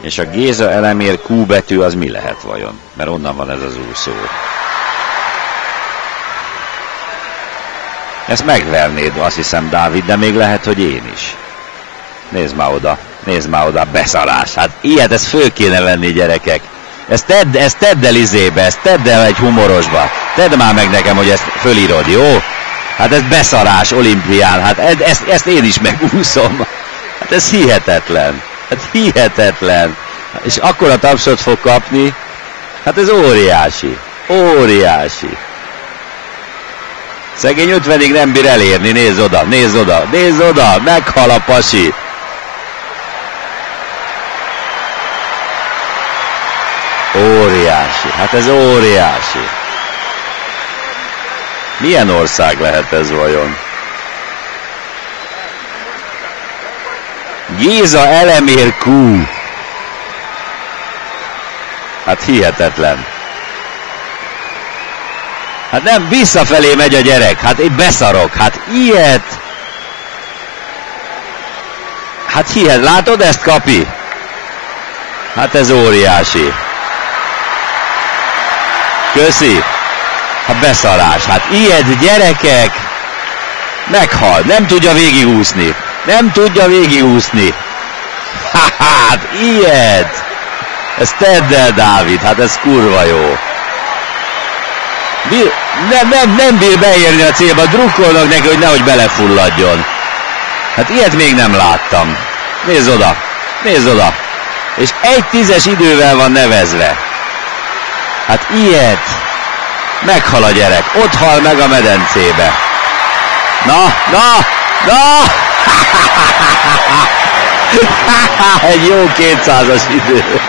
És a Géza elemér Q betű az mi lehet vajon? Mert onnan van ez az úszó. Ezt megvernéd, azt hiszem, Dávid, de még lehet, hogy én is. Nézd már oda, beszarás. Hát ilyet, ezt föl kéne venni, gyerekek. Ezt tedd el izébe, ezt tedd el egy humorosba. Tedd már meg nekem, hogy ezt fölírod, jó? Hát ez beszarás olimpián, hát ezt én is megúszom. Hát ez hihetetlen. Hát hihetetlen. És akkora tapsot fog kapni, hát ez óriási. Óriási. Szegény 50-ig nem bír elérni, nézz oda, meghal a pasi. Óriási, hát ez óriási. Milyen ország lehet ez vajon? Géza elemér Q. Hát hihetetlen. Hát nem, visszafelé megy a gyerek. Hát én beszarok. Hát ilyet. Hát hihetetlen. Látod ezt, Kapi? Hát ez óriási. Köszi. Hát beszarás. Hát ilyet, gyerekek. Meghal. Nem tudja végigúszni. Hát ilyet. Ezt tedd el, Dávid. Hát ez kurva jó. Nem bír beérni a célba. Drukkolnak neki, hogy nehogy belefulladjon. Hát ilyet még nem láttam. Nézz oda. És 1/10 idővel van nevezve. Hát ilyet. Meghal a gyerek. Ott hal meg a medencébe. Na. Egy jó 200-as idő.